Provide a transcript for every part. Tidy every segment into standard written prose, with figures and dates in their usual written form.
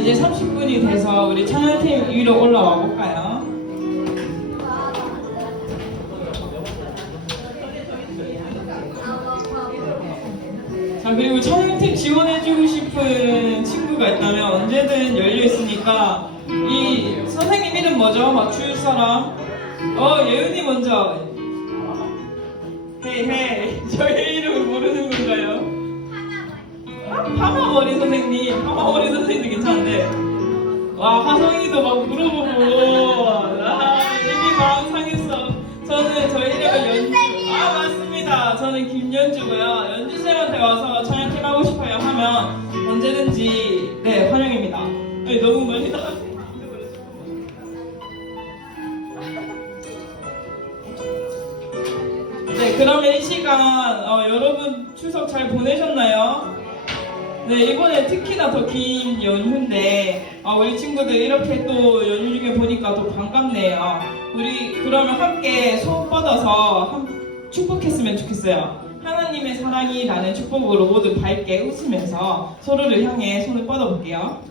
이제 30분이 돼서 우리 찬양팀 위로 올라와 볼까요? 자, 그리고 찬양팀 지원해주고 싶은 친구가 있다면 언제든 열려 있으니까 이 선생님 이름 뭐죠? 맞출 사람? 예은이 먼저. 헤이 저의 이름을 모르는 건가요? 파마머리 선생님. 파마머리 선생님도 괜찮은데. 와, 하성이도 막 물어보고. 이미 마음 상했어. 저희 이름은 맞습니다. 저는 김연주고요. 연주쌤한테 와서 찬양팀 하고 싶어요 하면 언제든지 네, 환영입니다. 너무 멀리 나가세요. 네, 그러면 이 시간 여러분 추석 잘 보내셨나요? 네, 이번에 특히나 더 긴 연휴인데 우리 친구들 이렇게 또 연휴 중에 보니까 더 반갑네요. 우리 그러면 함께 손 뻗어서 축복했으면 좋겠어요. 하나님의 사랑이 나는 축복으로 모두 밝게 웃으면서 서로를 향해 손을 뻗어볼게요.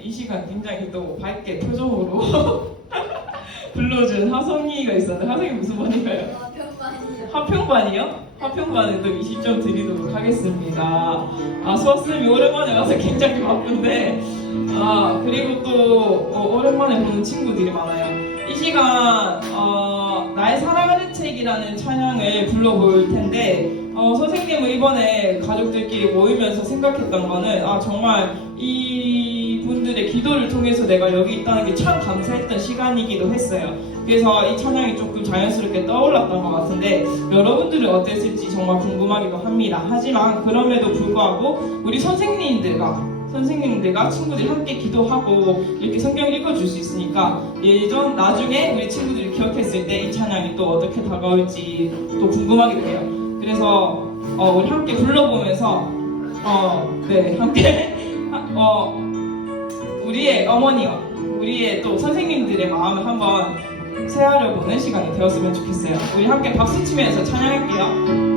이 시간 굉장히 또 밝게 표정으로 불러준 하성이가 있었는데 하성이 무슨 반인가요? 화평반이요? 화평반에 또 20점 드리도록 하겠습니다. 수학쌤이 오랜만에 와서 굉장히 바쁜데 그리고 또 오랜만에 보는 친구들이 많아요. 이 시간 나의 사랑하는 책이라는 찬양을 불러볼 텐데 선생님은 이번에 가족들끼리 모이면서 생각했던 거는 정말 이 분들의 기도를 통해서 내가 여기 있다는 게 참 감사했던 시간이기도 했어요. 그래서 이 찬양이 조금 자연스럽게 떠올랐던 것 같은데 여러분들은 어땠을지 정말 궁금하기도 합니다. 하지만 그럼에도 불구하고 우리 선생님들과 친구들이 함께 기도하고 이렇게 성경 읽어줄 수 있으니까 나중에 우리 친구들이 기억했을 때 이 찬양이 또 어떻게 다가올지 또 궁금하기도 해요. 그래서 우리 함께 불러보면서 함께 우리의 어머니와 우리의 또 선생님들의 마음을 한번 새하려보는 시간이 되었으면 좋겠어요. 우리 함께 박수 치면서 찬양할게요.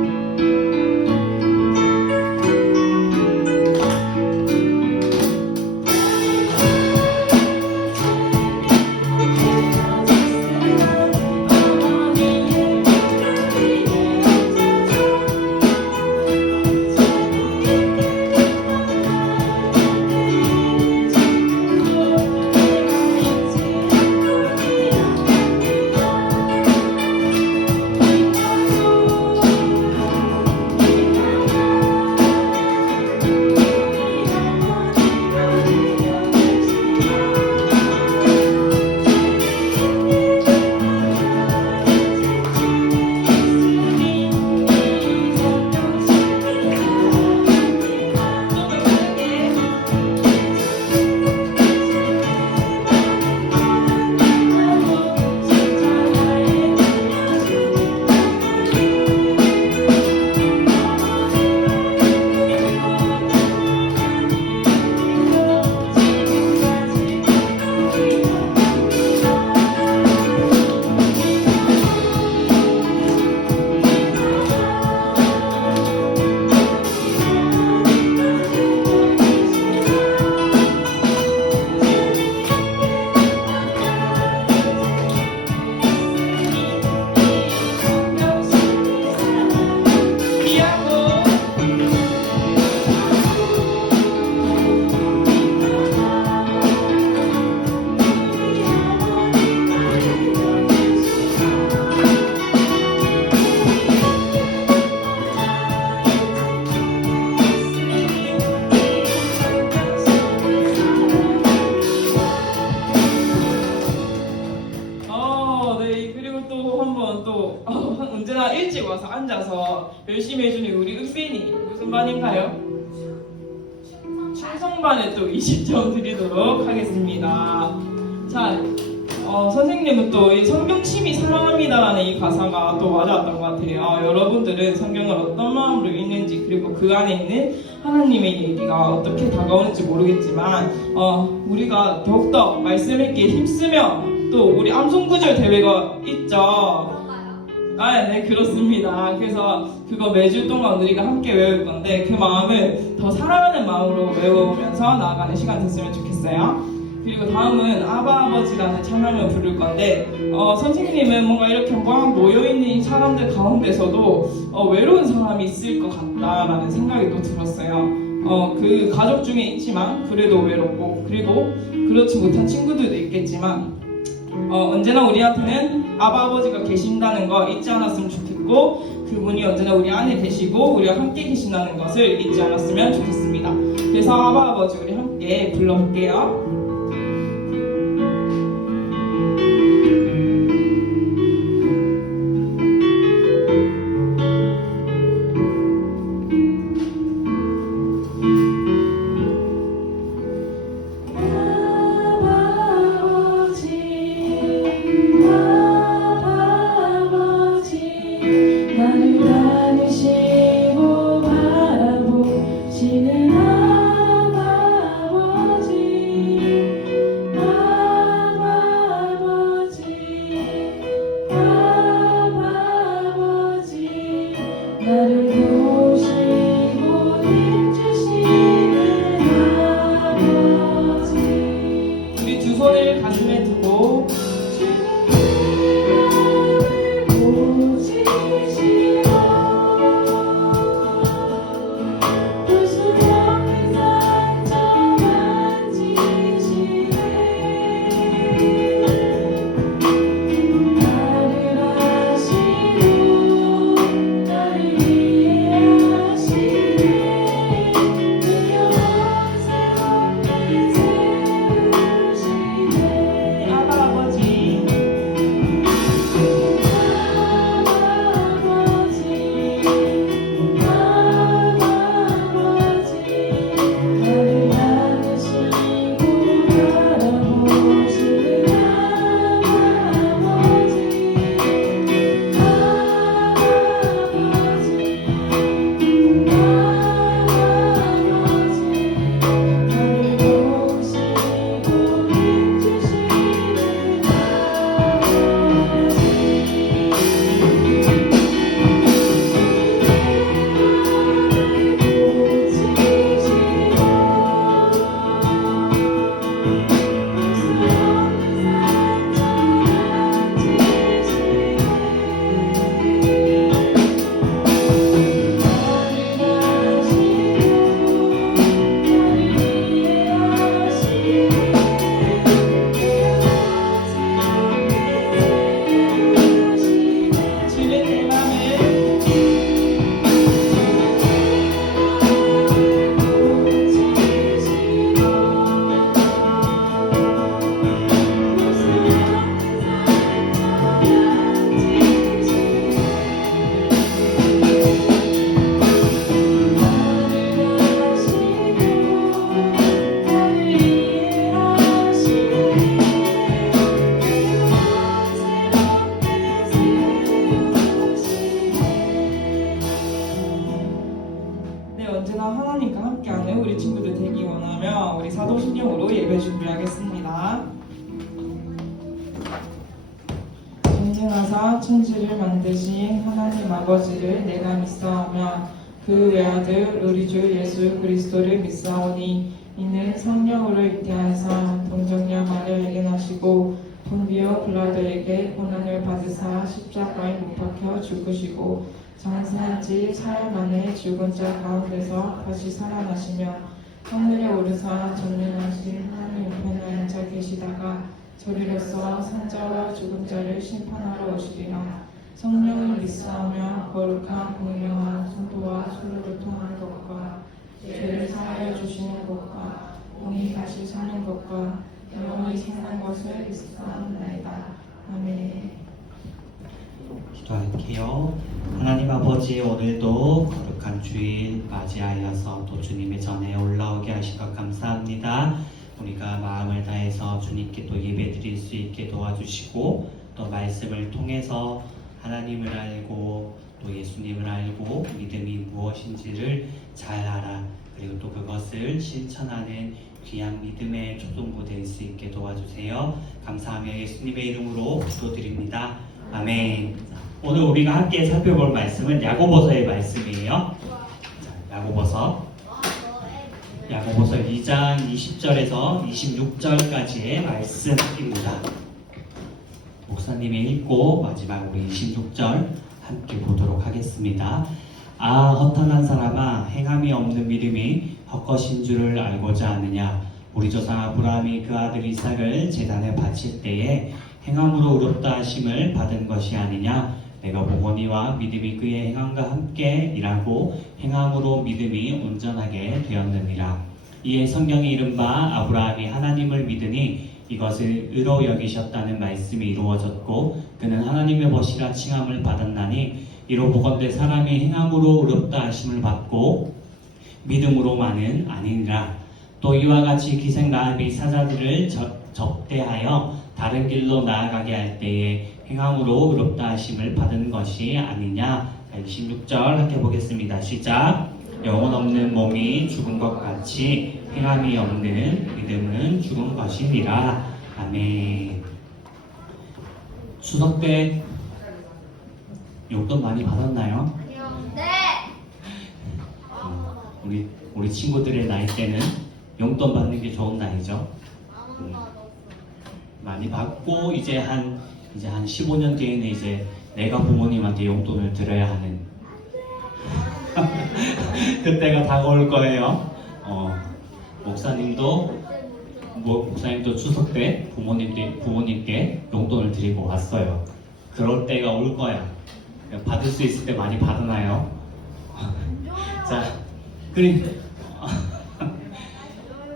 열심히 해주는 우리 은빈이 무슨 반인가요? 충성반에 또 20점 드리도록 하겠습니다. 자, 선생님은 또 이 성경심이 사랑합니다라는 이 가사가 또 와닿았던 것 같아요. 여러분들은 성경을 어떤 마음으로 읽는지 그리고 그 안에 있는 하나님의 얘기가 어떻게 다가오는지 모르겠지만 우리가 더욱더 말씀 읽기에 힘쓰며 또 우리 암송구절 대회가 있죠. 네, 그렇습니다. 그래서 그거 매주 동안 우리가 함께 외울 건데 그 마음을 더 사랑하는 마음으로 외우면서 나아가는 시간 됐으면 좋겠어요. 그리고 다음은 아바 아버지라는 찬양을 부를 건데 선생님은 뭔가 이렇게 막 모여있는 사람들 가운데서도 외로운 사람이 있을 것 같다라는 생각이 또 들었어요. 그 가족 중에 있지만 그래도 외롭고 그리고 그렇지 못한 친구들도 있겠지만 언제나 우리한테는 아바 아버지가 계신다는 거 잊지 않았으면 좋겠고 그분이 언제나 우리 안에 계시고 우리와 함께 계신다는 것을 잊지 않았으면 좋겠습니다. 그래서 아바 아버지 우리 함께 불러볼게요. 하나님과 함께하는 우리 친구들 되기 원하며 우리 사도신경으로 예배 준비하겠습니다. 전쟁하사 천지를 만드신 하나님 아버지를 내가 믿사오며 그 외아들 우리 주 예수 그리스도를 믿사오니 이는 성령으로 잉태하사 동정녀 마리아에게 나시고 본디오 빌라도에게 고난을 받으사 십자가에 못 박혀 죽으시고 장사한 지 사흘 만에 죽은 자 가운데서 다시 살아나시며 하늘에 오르사 전능하신 하나님 우편에 앉아 계시다가 저리로서 산자와 죽은 자를 심판하러 오시리라. 성령을 믿사오며 거룩한 공명한 성도와 서로를 통하는 것과 죄를 사하여 주시는 것과 몸이 다시 사는 것과 영원히 사는 것을 믿사옵나이다. 아멘. 기도할게요. 하나님 아버지, 오늘도 거룩한 주일 맞이하여서 또 주님의 전에 올라오게 하신 것 감사합니다. 우리가 마음을 다해서 주님께 또 예배드릴 수 있게 도와주시고, 또 말씀을 통해서 하나님을 알고 또 예수님을 알고 믿음이 무엇인지를 잘 알아, 그리고 또 그것을 실천하는 귀한 믿음의 초동부 될 수 있게 도와주세요. 감사하며 예수님의 이름으로 기도드립니다. 아멘. 오늘 우리가 함께 살펴볼 말씀은 야고보서의 말씀이에요. 자, 야고보서 2장 20절에서 26절까지의 말씀입니다. 목사님이 읽고 마지막 우리 26절 함께 보도록 하겠습니다. 아, 허탄한 사람아, 행함이 없는 믿음이 헛것인 줄을 알고자 하느냐? 우리 조상 아브라함이 그 아들 이삭을 제단에 바칠 때에 행함으로 의롭다 하심을 받은 것이 아니냐? 내가 보거니와 믿음이 그의 행함과 함께 일하고 행함으로 믿음이 온전하게 되었느니라. 이에 성경이 이른바 아브라함이 하나님을 믿으니 이것을 의로 여기셨다는 말씀이 이루어졌고, 그는 하나님의 벗이라 칭함을 받았나니 이로 보건대 사람이 행함으로 의롭다 하심을 받고 믿음으로만은 아니니라. 또 이와 같이 기생 라합이 사자들을 접대하여 다른 길로 나아가게 할 때에 행함으로 의롭다 하심을 받은 것이 아니냐. 26절 함께 보겠습니다. 시작. 영혼 없는 몸이 죽은 것 같이 행함이 없는 믿음은 죽은 것이니라. 아멘. 추석 때 용돈 많이 받았나요? 네. 우리 친구들의 나이 때는 용돈 받는 게 좋은 나이죠. 많이 받고 이제 한 15년 뒤에는 이제 내가 부모님한테 용돈을 드려야 하는 그때가 다가올 거예요. 목사님도 추석 때 부모님께 용돈을 드리고 왔어요. 그럴 때가 올 거야. 받을 수 있을 때 많이 받으나요? 자,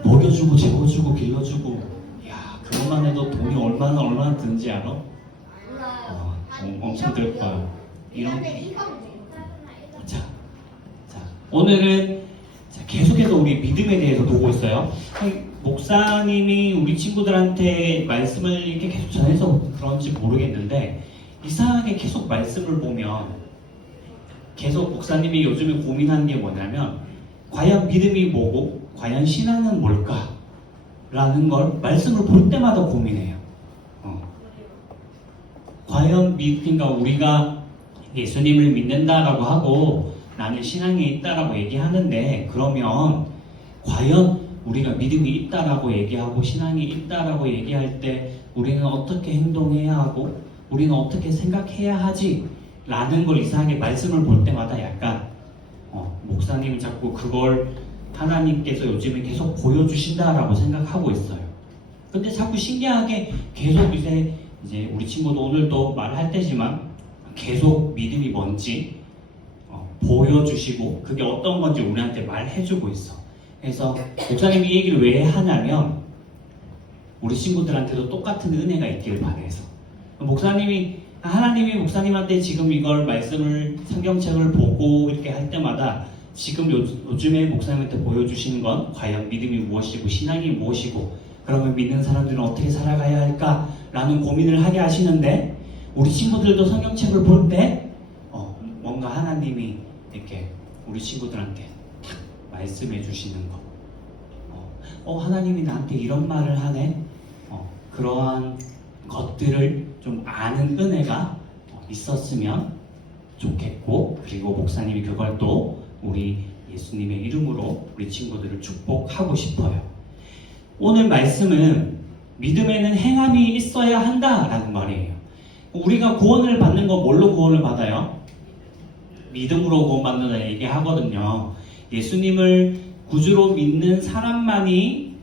먹여주고 재워주고 길러주고, 야, 그것만 해도 돈이 얼마나 드는지 알아? 엄청 들 거야. 자, 오늘은 계속해서 우리 믿음에 대해서 보고 있어요. 목사님이 우리 친구들한테 말씀을 이렇게 계속 전해서 그런지 모르겠는데, 이상하게 계속 말씀을 보면 계속 목사님이 요즘에 고민하는 게 뭐냐면, 과연 믿음이 뭐고 과연 신앙은 뭘까? 라는 걸 말씀을 볼 때마다 고민해요. 과연 그러니까 우리가 예수님을 믿는다라고 하고 나는 신앙이 있다라고 얘기하는데, 그러면 과연 우리가 믿음이 있다라고 얘기하고 신앙이 있다라고 얘기할 때 우리는 어떻게 행동해야 하고 우리는 어떻게 생각해야 하지? 라는 걸 이상하게 말씀을 볼 때마다 약간 목사님이 자꾸 그걸 하나님께서 요즘에 계속 보여주신다라고 생각하고 있어요. 근데 자꾸 신기하게 계속 이제 우리 친구도 오늘도 말할 때지만 계속 믿음이 뭔지 보여주시고 그게 어떤 건지 우리한테 말해주고 있어. 그래서 목사님이 이 얘기를 왜 하냐면 우리 친구들한테도 똑같은 은혜가 있길 바래서. 하나님이 목사님한테 지금 이걸 말씀을 성경책을 보고 이렇게 할 때마다 지금 요즘에 목사님한테 보여주시는 건 과연 믿음이 무엇이고 신앙이 무엇이고 그러면 믿는 사람들은 어떻게 살아가야 할까라는 고민을 하게 하시는데, 우리 친구들도 성경책을 볼 때 뭔가 하나님이 이렇게 우리 친구들한테 탁 말씀해 주시는 거, 하나님이 나한테 이런 말을 하네, 그러한 것들을 좀 아는 은혜가 있었으면 좋겠고, 그리고 목사님이 그걸 또 우리 예수님의 이름으로 우리 친구들을 축복하고 싶어요. 오늘 말씀은 믿음에는 행함이 있어야 한다라는 말이에요. 우리가 구원을 받는 건 뭘로 구원을 받아요? 믿음으로 구원받는다 얘기하거든요. 예수님을 구주로 믿는 사람만이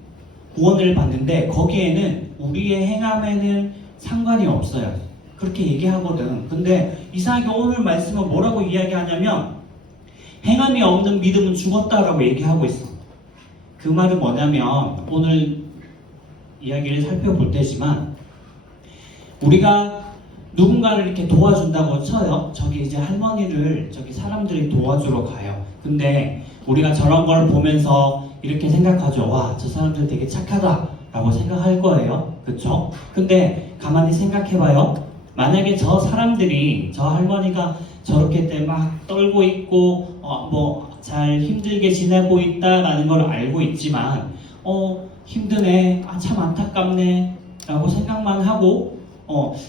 구원을 받는데 거기에는 우리의 행함에는 상관이 없어요. 그렇게 얘기하거든. 근데 이상하게 오늘 말씀은 뭐라고 이야기하냐면 행함이 없는 믿음은 죽었다라고 얘기하고 있어. 그 말은 뭐냐면 오늘 이야기를 살펴볼 때지만 우리가 누군가를 이렇게 도와준다고 쳐요. 저기 이제 할머니를 저기 사람들이 도와주러 가요. 근데 우리가 저런 걸 보면서 이렇게 생각하죠. 와, 저 사람들 되게 착하다 라고 생각할 거예요. 그쵸? 근데 가만히 생각해봐요. 만약에 저 사람들이, 저 할머니가 저렇게 때 막 떨고 있고 뭐 잘 힘들게 지내고 있다라는 걸 알고 있지만 힘드네, 참 안타깝네 라고 생각만 하고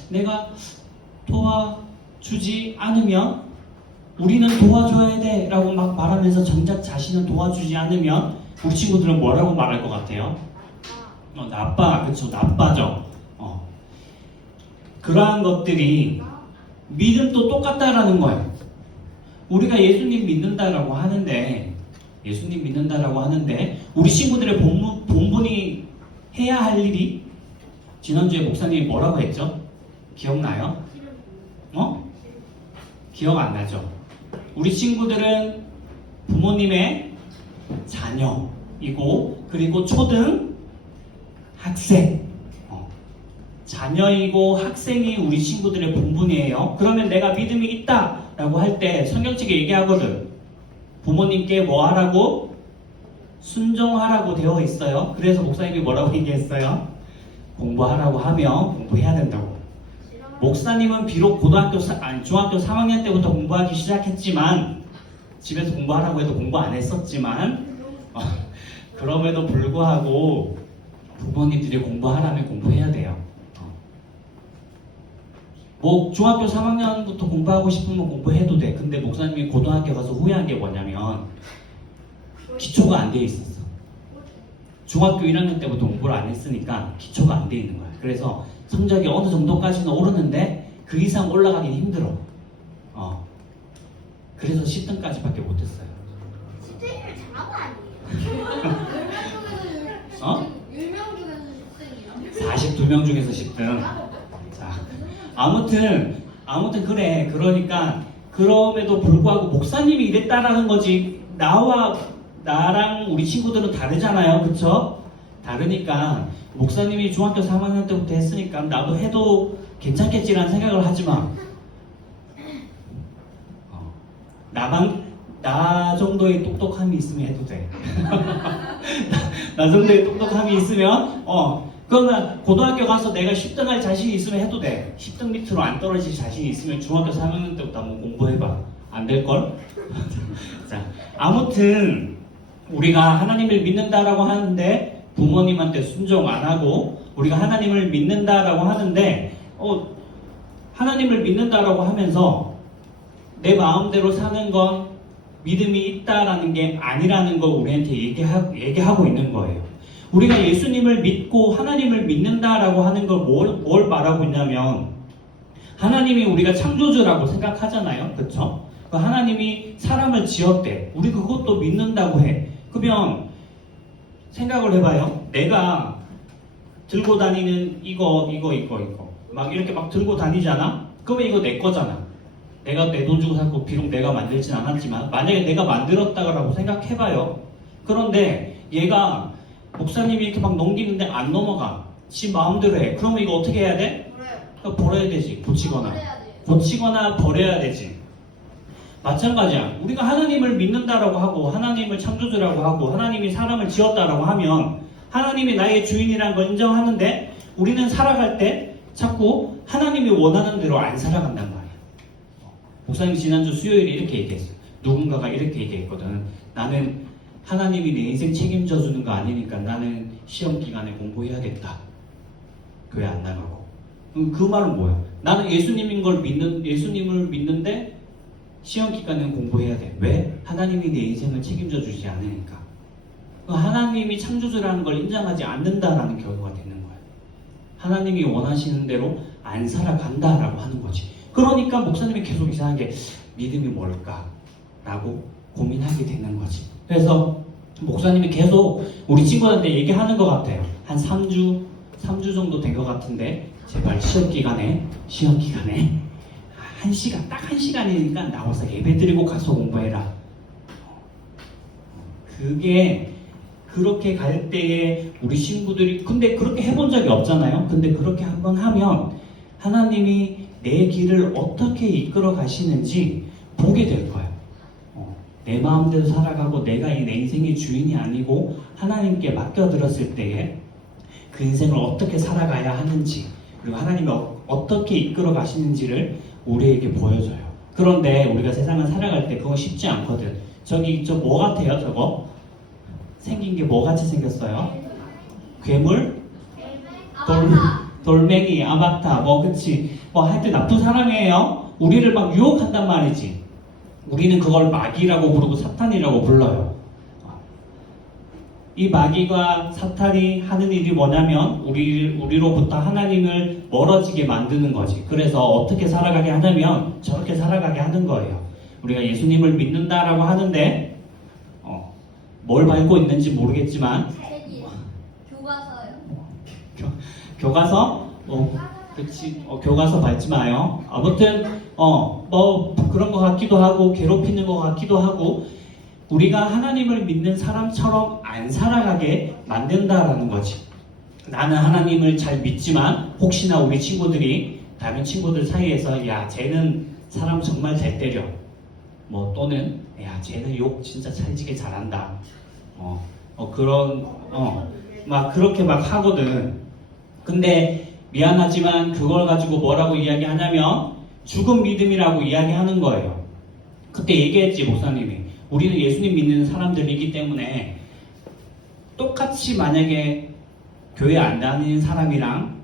내가 도와주지 않으면, 우리는 도와줘야 돼 라고 막 말하면서 정작 자신은 도와주지 않으면 우리 친구들은 뭐라고 말할 것 같아요? 나빠. 그쵸, 나빠져. 그러한 것들이 믿음도 똑같다라는 거예요. 우리가 예수님 믿는다라고 하는데 우리 친구들의 본분이 해야 할 일이, 지난주에 목사님이 뭐라고 했죠? 기억나요? 기억 안 나죠? 우리 친구들은 부모님의 자녀이고, 그리고 초등 학생, 자녀이고 학생이 우리 친구들의 본분이에요. 그러면 내가 믿음이 있다라고 할 때 성경책에 얘기하거든. 부모님께 뭐 하라고? 순종하라고 되어 있어요. 그래서 목사님이 뭐라고 얘기했어요? 공부하라고 하면 공부해야 된다고. 목사님은 비록 중학교 3학년 때부터 공부하기 시작했지만, 집에서 공부하라고 해도 공부 안 했었지만, 그럼에도 불구하고 부모님들이 공부하라면 공부해야 돼요. 뭐 중학교 3학년부터 공부하고 싶으면 공부해도 돼. 근데 목사님이 고등학교 가서 후회한 게 뭐냐면 기초가 안 돼 있었어. 중학교 1학년 때부터 공부를 안 했으니까 기초가 안 돼 있는 거야. 그래서 성적이 어느 정도까지는 오르는데 그 이상 올라가긴 힘들어. 그래서 10등까지밖에 못했어요. 10등이면 잘한 거 아니에요? 10명 중에서 10등이요? 42명 중에서 10등. 자, 아무튼 그래. 그러니까 그럼에도 불구하고 목사님이 이랬다라는 거지. 나랑 우리 친구들은 다르잖아요. 그쵸? 다르니까 목사님이 중학교 3학년 때부터 했으니까 나도 해도 괜찮겠지라는 생각을 하지 마. 나 정도의 똑똑함이 있으면 해도 돼. 나 정도의 똑똑함이 있으면 그러면 고등학교 가서 내가 10등 할 자신이 있으면 해도 돼. 10등 밑으로 안 떨어질 자신이 있으면 중학교 3학년 때부터 한번 공부해봐. 안 될걸? 자, 아무튼 우리가 하나님을 믿는다라고 하는데 부모님한테 순종 안 하고, 우리가 하나님을 믿는다라고 하는데 하나님을 믿는다라고 하면서 내 마음대로 사는 건 믿음이 있다라는 게 아니라는 걸 우리한테 얘기하고 있는 거예요. 우리가 예수님을 믿고 하나님을 믿는다라고 하는 걸 뭘 말하고 있냐면, 하나님이 우리가 창조주라고 생각하잖아요. 그쵸? 하나님이 사람을 지었대. 우리 그것도 믿는다고 해. 그러면 생각을 해봐요. 내가 들고 다니는 이거 막 이렇게 막 들고 다니잖아? 그러면 이거 내 거잖아. 내가 내 돈 주고 샀고, 비록 내가 만들진 않았지만 만약에 내가 만들었다고 생각해봐요. 그런데 얘가 목사님이 이렇게 막 넘기는데 안 넘어가. 지 마음대로 해. 그러면 이거 어떻게 해야 돼? 버려야 되지. 고치거나 버려야 되지. 마찬가지야. 우리가 하나님을 믿는다라고 하고, 하나님을 창조주라고 하고, 하나님이 사람을 지었다라고 하면 하나님이 나의 주인이라는 걸 인정하는데, 우리는 살아갈 때 자꾸 하나님이 원하는 대로 안 살아간단 말이야. 목사님이 지난주 수요일에 이렇게 얘기했어요. 누군가가 이렇게 얘기했거든. 나는 하나님이 내 인생 책임져 주는 거 아니니까 나는 시험 기간에 공부해야겠다. 교회 안 나가고. 그 말은 뭐야? 나는 예수님을 믿는데 시험 기간에는 공부해야 돼. 왜? 하나님이 내 인생을 책임져 주지 않으니까. 하나님이 창조주라는 걸 인정하지 않는다라는 결과가 되는 거야. 하나님이 원하시는 대로 안 살아간다라고 하는 거지. 그러니까 목사님이 계속 이상하게 믿음이 뭘까라고 고민하게 되는 거지. 그래서 목사님이 계속 우리 친구한테 얘기하는 것 같아요. 한 3주 정도 된 것 같은데, 제발 시험 기간에 1시간, 딱 1시간이니까 나와서 예배 드리고 가서 공부해라. 그게 그렇게 갈 때에 우리 친구들이, 근데 그렇게 해본 적이 없잖아요. 근데 그렇게 한번 하면 하나님이 내 길을 어떻게 이끌어 가시는지 보게 될 거예요. 내 마음대로 살아가고 내가 내 인생의 주인이 아니고 하나님께 맡겨들었을 때에 그 인생을 어떻게 살아가야 하는지, 그리고 하나님이 어떻게 이끌어 가시는지를 우리에게 보여줘요. 그런데 우리가 세상을 살아갈 때 그건 쉽지 않거든. 저기 저 뭐 같아요? 저거 생긴 게 뭐 같이 생겼어요? 괴물? 돌멩이, 아바타, 뭐 그치? 뭐 하여튼 나쁜 사람이에요. 우리를 막 유혹한단 말이지. 우리는 그걸 마귀라고 부르고 사탄이라고 불러요. 이 마귀가 사탄이 하는 일이 뭐냐면 우리로부터 하나님을 멀어지게 만드는 거지. 그래서 어떻게 살아가게 하냐면 저렇게 살아가게 하는 거예요. 우리가 예수님을 믿는다라고 하는데 뭘 밟고 있는지 모르겠지만 교과서요. 교과서? 그치. 교과서 밟지 마요. 아무튼 뭐 그런 것 같기도 하고 괴롭히는 것 같기도 하고 우리가 하나님을 믿는 사람처럼 안 살아가게 만든다라는 거지. 나는 하나님을 잘 믿지만 혹시나 우리 친구들이 다른 친구들 사이에서 야 쟤는 사람 정말 잘 때려, 뭐 또는 야 쟤는 욕 진짜 찰지게 잘한다, 막 그렇게 막 하거든. 근데 미안하지만 그걸 가지고 뭐라고 이야기하냐면 죽은 믿음이라고 이야기하는 거예요. 그때 얘기했지 목사님이. 우리는 예수님 믿는 사람들이기 때문에 똑같이 만약에 교회 안 다니는 사람이랑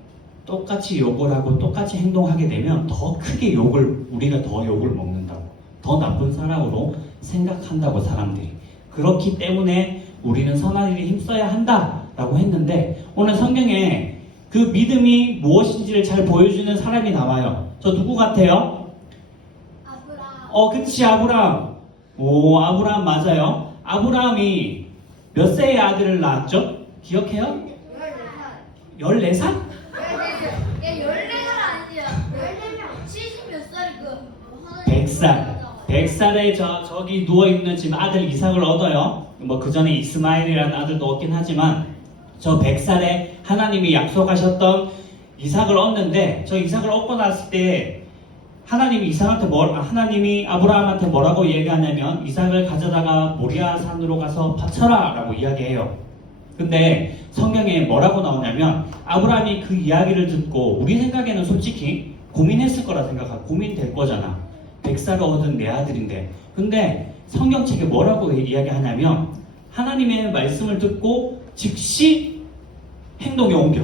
똑같이 욕을 하고 똑같이 행동하게 되면 더 크게 우리가 더 욕을 먹는다고, 더 나쁜 사람으로 생각한다고 사람들이. 그렇기 때문에 우리는 선한 일에 힘써야 한다라고 했는데 오늘 성경에 그 믿음이 무엇인지를 잘 보여주는 사람이 나와요. 저 누구 같아요? 아브라함. 그치, 아브라함. 오, 아브라함 맞아요. 아브라함이 몇 세의 아들을 낳았죠? 기억해요? 14살? 14살 아니야. 14명. 70몇 살 100살에 저기 누워있는 지금 아들 이삭을 얻어요. 뭐 그 전에 이스마엘이라는 아들도 얻긴 하지만 저 100살에 하나님이 약속하셨던 이삭을 얻는데 저 이삭을 얻고 났을 때 하나님이 아브라함한테 뭐라고 얘기하냐면 이삭을 가져다가 모리아 산으로 가서 바쳐라 라고 이야기해요. 근데 성경에 뭐라고 나오냐면 아브라함이 그 이야기를 듣고 우리 생각에는 솔직히 고민했을 거라 생각하고 고민될 거잖아. 100살을 얻은 내 아들인데. 근데 성경책에 뭐라고 이야기하냐면 하나님의 말씀을 듣고 즉시 행동에 옮겨.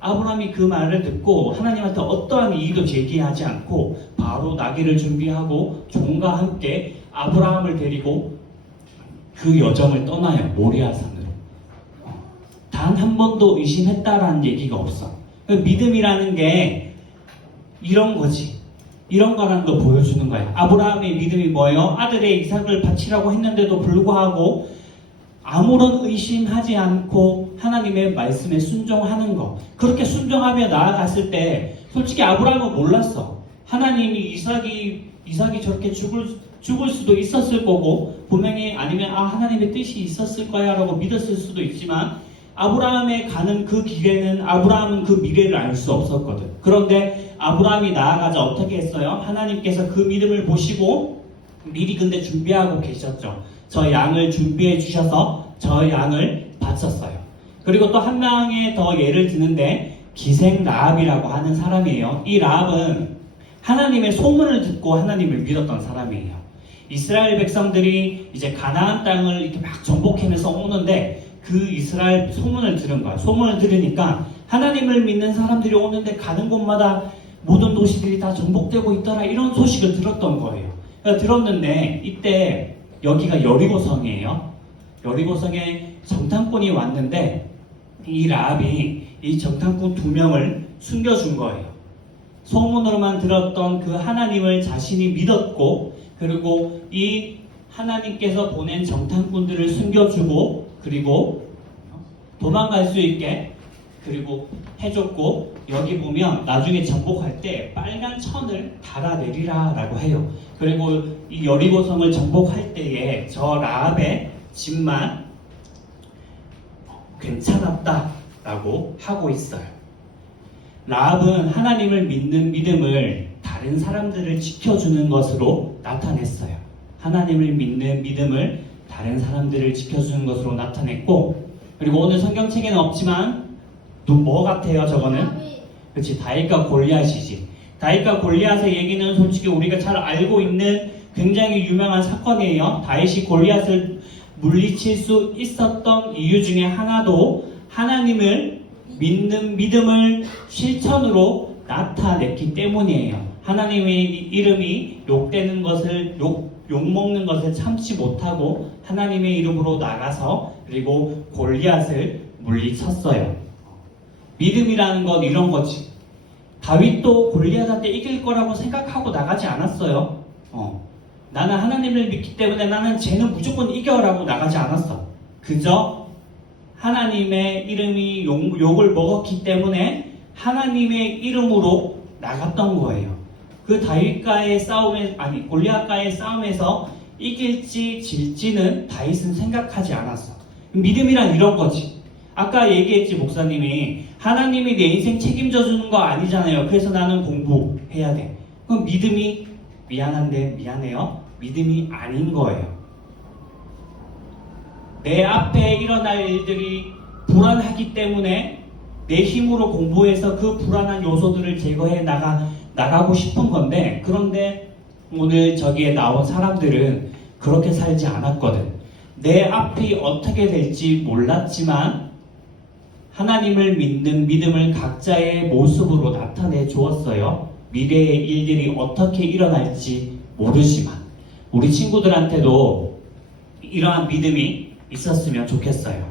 아브라함이 그 말을 듣고 하나님한테 어떠한 이의도 제기하지 않고 바로 나귀를 준비하고 종과 함께 아브라함을 데리고 그 여정을 떠나요. 모리아산으로. 단 한 번도 의심했다라는 얘기가 없어. 믿음이라는 게 이런 거지. 이런 거라는 걸 보여주는 거야. 아브라함의 믿음이 뭐예요? 아들의 이삭을 바치라고 했는데도 불구하고 아무런 의심하지 않고 하나님의 말씀에 순종하는 거. 그렇게 순종하며 나아갔을 때 솔직히 아브라함은 몰랐어. 하나님이 이삭이 저렇게 죽을 수도 있었을 거고 분명히 아니면 하나님의 뜻이 있었을 거야 라고 믿었을 수도 있지만 아브라함의 가는 그 길에는 아브라함은 그 미래를 알 수 없었거든. 그런데 아브라함이 나아가자 어떻게 했어요? 하나님께서 그 믿음을 보시고 미리 근데 준비하고 계셨죠. 저 양을 준비해 주셔서 저 양을 바쳤어요. 그리고 또 한 명의 더 예를 드는데 기생 라합이라고 하는 사람이에요. 이 라합은 하나님의 소문을 듣고 하나님을 믿었던 사람이에요. 이스라엘 백성들이 이제 가나안 땅을 이렇게 막 정복하면서 오는데 그 이스라엘 소문을 들은 거야. 소문을 들으니까 하나님을 믿는 사람들이 오는데 가는 곳마다 모든 도시들이 다 정복되고 있더라 이런 소식을 들었던 거예요. 그러니까 들었는데 이때 여기가 여리고성이에요. 여리고성에 정탐꾼이 왔는데 이 라합이 이 정탐꾼 2명을 숨겨준 거예요. 소문으로만 들었던 그 하나님을 자신이 믿었고 그리고 이 하나님께서 보낸 정탐꾼들을 숨겨주고 그리고 도망갈 수 있게 그리고 해줬고 여기 보면 나중에 정복할 때 빨간 천을 달아내리라 라고 해요. 그리고 이 여리고성을 정복할 때에 저 라합의 집만 괜찮았다 라고 하고 있어요. 라합은 하나님을 믿는 믿음을 다른 사람들을 지켜주는 것으로 나타냈어요. 하나님을 믿는 믿음을 다른 사람들을 지켜주는 것으로 나타냈고, 그리고 오늘 성경책에는 없지만 뭐 같아요 저거는? 그렇지, 다윗과 골리앗이지. 다윗과 골리앗의 얘기는 솔직히 우리가 잘 알고 있는 굉장히 유명한 사건이에요. 다윗이 골리앗을 물리칠 수 있었던 이유 중에 하나도 하나님을 믿는 믿음을 실천으로 나타냈기 때문이에요. 하나님의 이름이 욕되는 것을 욕먹는 것을 참지 못하고 하나님의 이름으로 나가서 그리고 골리앗을 물리쳤어요. 믿음이라는 건 이런 거지. 다윗도 골리앗한테 이길 거라고 생각하고 나가지 않았어요. 나는 하나님을 믿기 때문에 나는 쟤는 무조건 이겨라고 나가지 않았어. 그저 하나님의 이름이 욕을 먹었기 때문에 하나님의 이름으로 나갔던 거예요. 그 다윗과의 골리앗과의 싸움에서 이길지 질지는 다윗은 생각하지 않았어. 믿음이란 이런 거지. 아까 얘기했지 목사님이 하나님이 내 인생 책임져 주는 거 아니잖아요. 그래서 나는 공부해야 돼. 그럼 믿음이 미안해요. 믿음이 아닌 거예요. 내 앞에 일어날 일들이 불안하기 때문에 내 힘으로 공부해서 그 불안한 요소들을 제거해 나가고 싶은 건데, 그런데 오늘 저기에 나온 사람들은 그렇게 살지 않았거든. 내 앞이 어떻게 될지 몰랐지만 하나님을 믿는 믿음을 각자의 모습으로 나타내 주었어요. 미래의 일들이 어떻게 일어날지 모르지만 우리 친구들한테도 이러한 믿음이 있었으면 좋겠어요.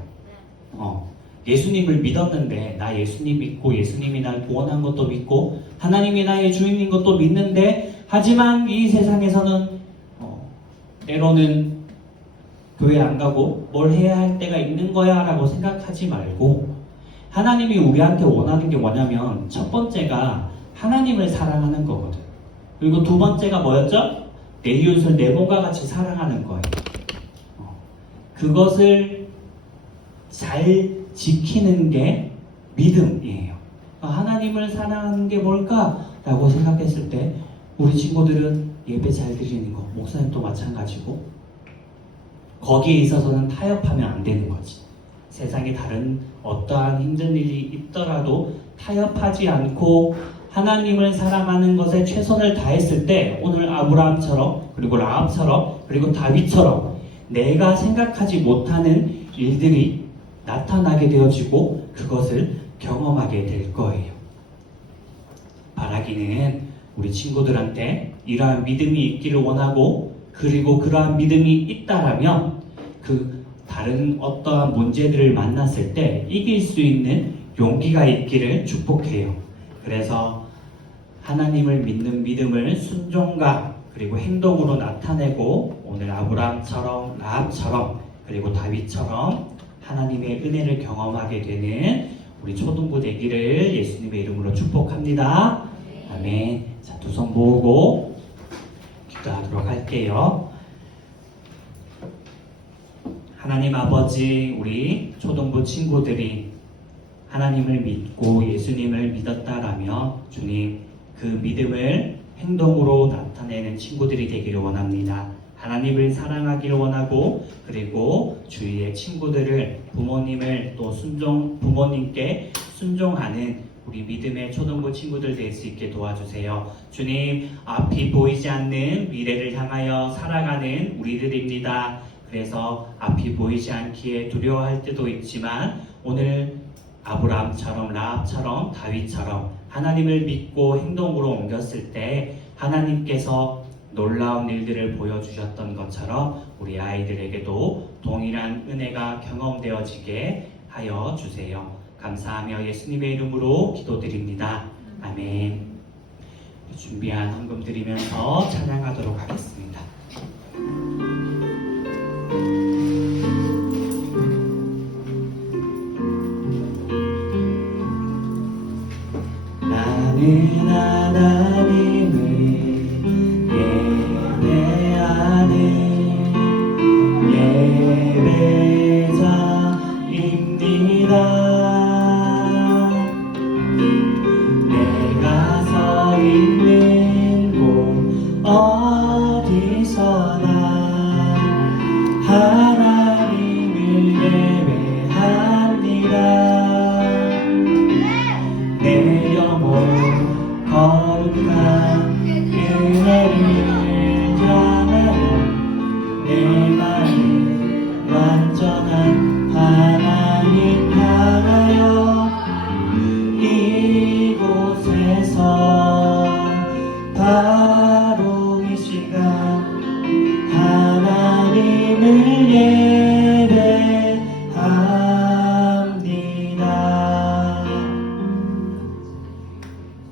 예수님을 믿었는데, 나 예수님 믿고 예수님이 날 구원한 것도 믿고 하나님이 나의 주인인 것도 믿는데, 하지만 이 세상에서는 때로는 교회 안 가고 뭘 해야 할 때가 있는 거야 라고 생각하지 말고, 하나님이 우리한테 원하는 게 뭐냐면 첫 번째가 하나님을 사랑하는 거거든. 그리고 두 번째가 뭐였죠? 내 이웃을 내 몸과 같이 사랑하는 거예요. 그것을 잘 지키는 게 믿음이에요. 하나님을 사랑하는 게 뭘까? 라고 생각했을 때 우리 친구들은 예배 잘 드리는 거, 목사님도 마찬가지고, 거기에 있어서는 타협하면 안 되는 거지. 세상에 다른 어떠한 힘든 일이 있더라도 타협하지 않고 하나님을 사랑하는 것에 최선을 다했을 때 오늘 아브라함처럼, 그리고 라합처럼, 그리고 다윗처럼 내가 생각하지 못하는 일들이 나타나게 되어지고 그것을 경험하게 될 거예요. 바라기는 우리 친구들한테 이러한 믿음이 있기를 원하고, 그리고 그러한 믿음이 있다라면 그 다른 어떠한 문제들을 만났을 때 이길 수 있는 용기가 있기를 축복해요. 그래서 하나님을 믿는 믿음을 순종과 그리고 행동으로 나타내고, 오늘 아브라함처럼, 라합처럼, 그리고 다윗처럼 하나님의 은혜를 경험하게 되는 우리 초등부 되기를 예수님의 이름으로 축복합니다. 아멘. 자, 두 손 모으고 기도하도록 할게요. 하나님 아버지, 우리 초등부 친구들이 하나님을 믿고 예수님을 믿었다라면 주님, 그 믿음을 행동으로 나타내는 친구들이 되기를 원합니다. 하나님을 사랑하기를 원하고, 그리고 주위의 친구들을, 부모님을 또 부모님께 순종하는 우리 믿음의 초등부 친구들 될 수 있게 도와주세요. 주님, 앞이 보이지 않는 미래를 향하여 살아가는 우리들입니다. 그래서 앞이 보이지 않기에 두려워할 때도 있지만 오늘 아브라함처럼, 라합처럼, 다윗처럼 하나님을 믿고 행동으로 옮겼을 때 하나님께서 놀라운 일들을 보여주셨던 것처럼 우리 아이들에게도 동일한 은혜가 경험되어지게 하여 주세요. 감사하며 예수님의 이름으로 기도드립니다. 아멘. 준비한 헌금 드리면서 찬양하도록 하겠습니다. 나는 하나님을 예배하는 예배자입니다. 하나님을 예배합니다. 내 영혼 거룩한 은혜를 향하여 내 마음 완전한 하나님 향하여 이곳에서 바로 이 시간 하나님을 예배합니다.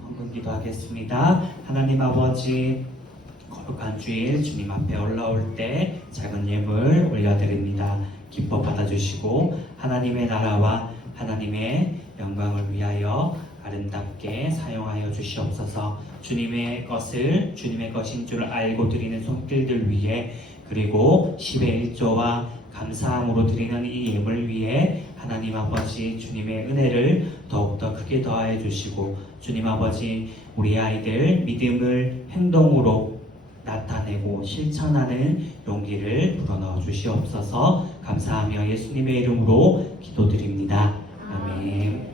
헌금 기도하겠습니다. 하나님 아버지, 거룩한 주일 주님 앞에 올라올 때 작은 예물 올려드립니다. 기뻐 받아주시고 하나님의 나라와 하나님의 영광을 위하여 아름답게 사용하여 주시옵소서. 주님의 것인 줄 알고 드리는 손길들 위해, 그리고 10의 1조와 감사함으로 드리는 이 예물 위에 하나님 아버지 주님의 은혜를 더욱더 크게 더하여 주시고, 주님 아버지 우리 아이들 믿음을 행동으로 나타내고 실천하는 용기를 불어넣어 주시옵소서. 감사하며 예수님의 이름으로 기도드립니다. 아멘.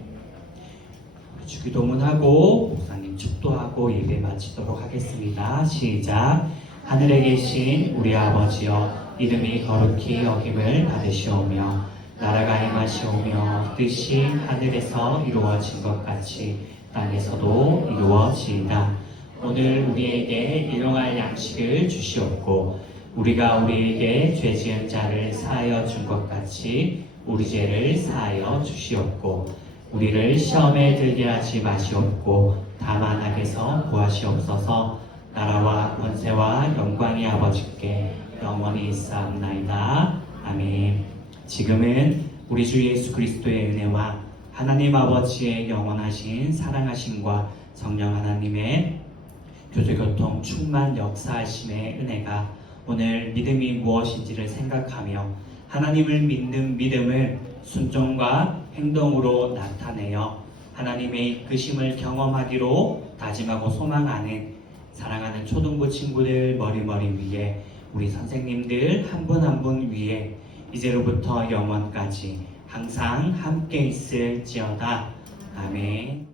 주기도문하고 목사님 축도하고 예배 마치도록 하겠습니다. 시작. 하늘에 계신 우리 아버지여, 이름이 거룩히 여김을 받으시오며 나라가 임하시오며 뜻이 하늘에서 이루어진 것 같이 땅에서도 이루어지이다. 오늘 우리에게 일용할 양식을 주시옵고 우리가 우리에게 죄 지은 자를 사하여 준 것 같이 우리 죄를 사하여 주시옵고 우리를 시험에 들게 하지 마시옵고 다만 악에서 구하시옵소서. 나라와 권세와 영광이 아버지께 영원히 있사옵나이다. 아멘. 지금은 우리 주 예수 그리스도의 은혜와 하나님 아버지의 영원하신 사랑하심과 성령 하나님의 교제교통 충만 역사하심의 은혜가 오늘 믿음이 무엇인지를 생각하며 하나님을 믿는 믿음을 순종과 행동으로 나타내어 하나님의 이끄심을 경험하기로 다짐하고 소망하는 사랑하는 초등부 친구들 머리머리 위에, 우리 선생님들 한 분 한 분 위에 이제로부터 영원까지 항상 함께 있을지어다. 아멘.